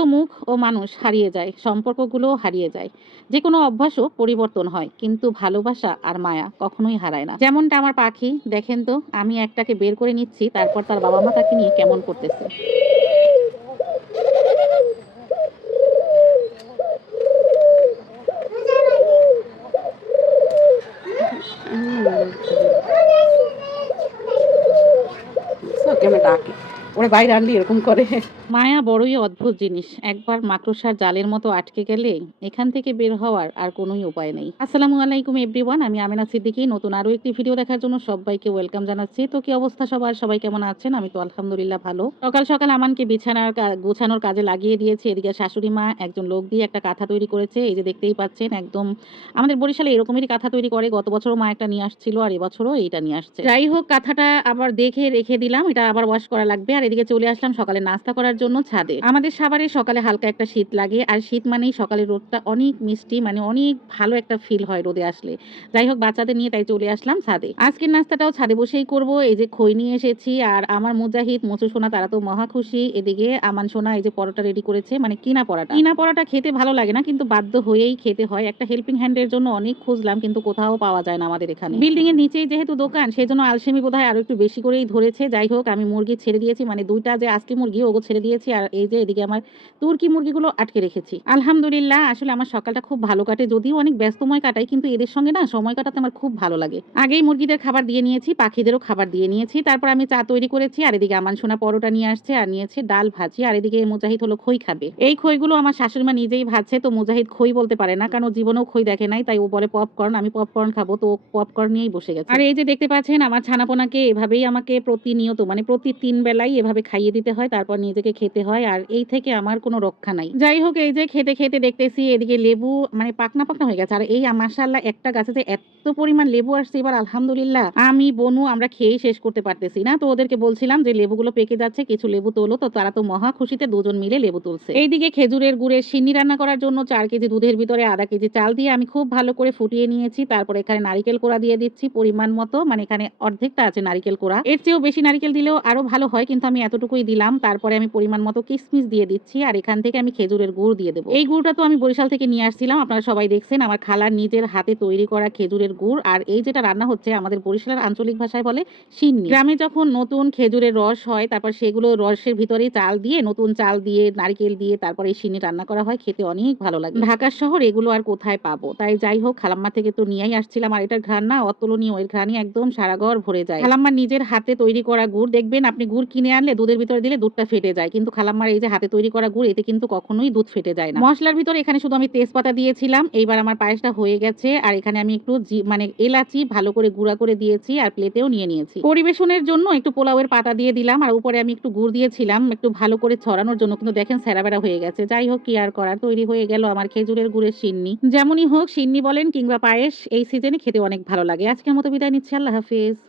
প্রিয় মুখ ও মানুষ হারিয়ে যায়, সম্পর্কগুলোও হারিয়ে যায়। যে কোনো অভ্যাসও পরিবর্তন হয়, কিন্তু ভালোবাসা আর মায়া কখনোই হারায় না। যেমনটা আমার পাখি, দেখেন তো, আমি একটাকে বের করে নিচ্ছি, তারপর তার বাবা মা তাকে নিয়ে কেমন করতেছে। আমি ডাকি। ওরা বাইরে আনলি, এরকম করে। মায়া বড়ই অদ্ভুত জিনিস। একবার মাকড়সার জালের মতো আটকে গেলে এখান থেকে বের হওয়ার আর কোনোই উপায় নেই। আসসালামু আলাইকুম এভরিওয়ান আমি আমিনা সিদ্দিকী। নতুন আরও একটি ভিডিও দেখার জন্য সবাইকে ওয়েলকাম জানাচ্ছি। তো কি অবস্থা সবার? সবাই কেমন আছেন? আমি তো আলহামদুলিল্লাহ ভালো। সকাল সকাল আমানকে বিছানার গোছানোর কাজে লাগিয়ে দিয়েছে এদিকে শাশুড়ি মা। একজন লোক দিয়ে একটা কাঁথা তৈরি করেছে। এই যে দেখতেই পাচ্ছেন, একদম আমাদের বরিশালে এরকমেরই কাঁথা তৈরি করে। গত বছরও মা একটা নিয়ে আসছিল আর এবছরও এইটা নিয়ে আসছে। যাই হোক, কাঁথাটা আবার দেখে রেখে দিলাম। এটা আবার ওয়াশ করা লাগবে। আর এদিকে চলে আসলাম সকালে নাস্তা করার জন্য ছাদে। আমাদের সাভারে সকালে হালকা একটা শীত লাগে, আর শীত মানেই সকালের রোদটা অনেক মিষ্টি মানে অনেক ভালো একটা ফিল হয় রোদে আসলে। যাই হোক, বাচ্চাদের নিয়ে তাই চলে আসলাম ছাদে। আজকের নাস্তাটাও ছাদে বসেই করব। এই যে খই নিয়ে এসেছি, আর আমার মুজাহিদ, মুচু সোনা, তারা তো মহা খুশি। এদিকে আমান সোনা এই যে পরোটা রেডি করেছে মানে কিনা পরোটা। কিনা পরোটা খেতে ভালো লাগে না, কিন্তু বাধ্য হয়েই খেতে হয়। একটা হেল্পিং হ্যান্ডের জন্য অনেক খুঁজলাম, কিন্তু কোথাও পাওয়া যায় না আমাদের এখানে। বিল্ডিং এর নিচেই যেহেতু দোকান সেই জন্য আলসেমি বোধহয় আরও একটু বেশি করেই ধরেছে। যাই হোক, আমি মুরগি ছেড়ে দিয়েছি মানে দুইটা যে আজকে মুরগি ওগো ছেড়ে দিয়েছি আর এই যে এদিকে আমার তুর্কি মুরগিগুলো আটকে রেখেছি। আলহামদুলিল্লাহ, আসলে আমার সকালটা খুব ভালো কাটে। যদিও অনেক ব্যস্তময় কাটাই, কিন্তু এদের সঙ্গে না সময় কাটাতে আমার খুব ভালো লাগে। আগেই মুরগিদের খাবার দিয়ে নিয়েছি, পাখিদেরও খাবার দিয়ে নিয়েছি। তারপর আমি চা তৈরি করেছি, আর এদিকে আমান সোনা পরোটা নিয়ে আসছে আর নিয়েছে ডাল ভাজি, আর এদিকে মুজাহিদ হলো খই খাবে। এই খইগুলো আমার শাশুড়ি মা নিজেই ভাজছে, তো মুজাহিদ খই বলতে পারে না, কারণ জীবনেও খই দেখে নাই, তাই ও বলে পপকর্ন, আমি পপকর্ন খাব, তো পপকর্ন নিয়েই বসে গেছে। আর এই যে দেখতে পাচ্ছেন, আমার ছানাপোনাকে এভাবেই আমাকে প্রতিনিয়ত মানে প্রতি তিন বেলাই এভাবে খাইয়ে দিতে হয়, তারপর নিজেকে খেতে হয়। আর এই থেকে আমার কোনো রক্ষা নাই। যাই হোক, এই যে খেতে খেতে দেখতেছি এদিকে লেবু মানে পাকনা পাকনা হয়ে গেছে। আর এই মাসাল্লাহ একটা গাছে যে এত পরিমাণ লেবু আসছে এবার আলহামদুলিল্লাহ আমি, বনু আমরা খেয়েই শেষ করতে পারতেছি না। তো ওদেরকে বলছিলাম যে লেবুগুলো পেকে যাচ্ছে, কিছু লেবু তোলো। তো তারা তো মহা খুশিতে দুজন মিলে লেবু তুলছে। এইদিকে খেজুরের গুড়ের সিন্নি রান্না করার জন্য চার কেজি দুধের ভিতরে আধা কেজি চাল দিয়ে আমি খুব ভালো করে ফুটিয়ে নিয়েছি। তারপর এখানে নারিকেল কোড়া দিয়ে দিচ্ছি পরিমাণ মতো। মানে এখানে অর্ধেকটা আছে নারিকেল কোড়া। এর চেয়েও বেশি নারিকেল দিলেও আরও ভালো হয়। কিন্তু আমি এতটুকুই দিলাম, তারপরে আমি পরিমাণ মতো কিশমিশ দিয়ে দিচ্ছি, আর এখান থেকে আমি খেজুরের গুড় দিয়ে দেবো। এই গুড়টা তো আমি বরিশাল থেকে নিয়ে আসছিলাম, আপনারা সবাই দেখছেন আমার খালার নিজের হাতে তৈরি করা খেজুরের গুড়, আর এই যেটা রান্না হচ্ছে আমাদের বরিশালের আঞ্চলিক ভাষায় বলে সিন্নি। গ্রামে যখন নতুন খেজুরের রস হয়, তারপর সেগুলো রসের ভিতরে চাল দিয়ে, নতুন চাল দিয়ে, নারকেল দিয়ে, তারপর এই সিন্নি রান্না করা হয়, খেতে অনেক ভালো লাগে। ঢাকার শহর এগুলো আর কোথায় পাবো? তাই যাই হোক, খালাম্মা থেকে তো নিয়েই আসছিলাম, আর এটার ঘ্রাণ না, অতুলনীয়, এর ঘ্রাণই একদম সারা ঘর ভরে যায়। খালাম্মার নিজের হাতে তৈরি করা গুড়, দেখবেন আপনি গুড় কিনে আনলে দুধের ভিতরে দিলে দুধটা ফেটে যায়। কিন্তু খালাম্মার এই যে হাতে তৈরি করা গুড়, এতে কিন্তু কখনোই দুধ ফেটে যায় না। মশলার ভিতরে এখানে শুধু আমি তেজপাতা দিয়েছিলাম। এইবার আমার পায়েসটা হয়ে গেছে। আর এখানে আমি একটু মানে এলাচি ভালো করে গুঁড়া করে দিয়েছি আর প্লেটেও নিয়ে নিয়েছি। পরিবেশনের জন্য একটু পোলাওয়ের পাতা দিয়ে দিলাম। আর উপরে আমি একটু গুড় দিয়েছিলাম, একটু ভালো করে ছড়ানোর জন্য। কিন্তু দেখেন স্যারাবেড়া হয়ে গেছে। যাই হোক, কি আর করার? তৈরি হয়ে গেল আমার খেজুরের গুড়ের সিন্নি। যেমনই হোক, সিন্নি বলেন কিংবা পায়েস, এই সিজনে খেতে অনেক ভালো লাগে। আজকের মতো বিদায় নিচ্ছি। আল্লাহ হাফিজ।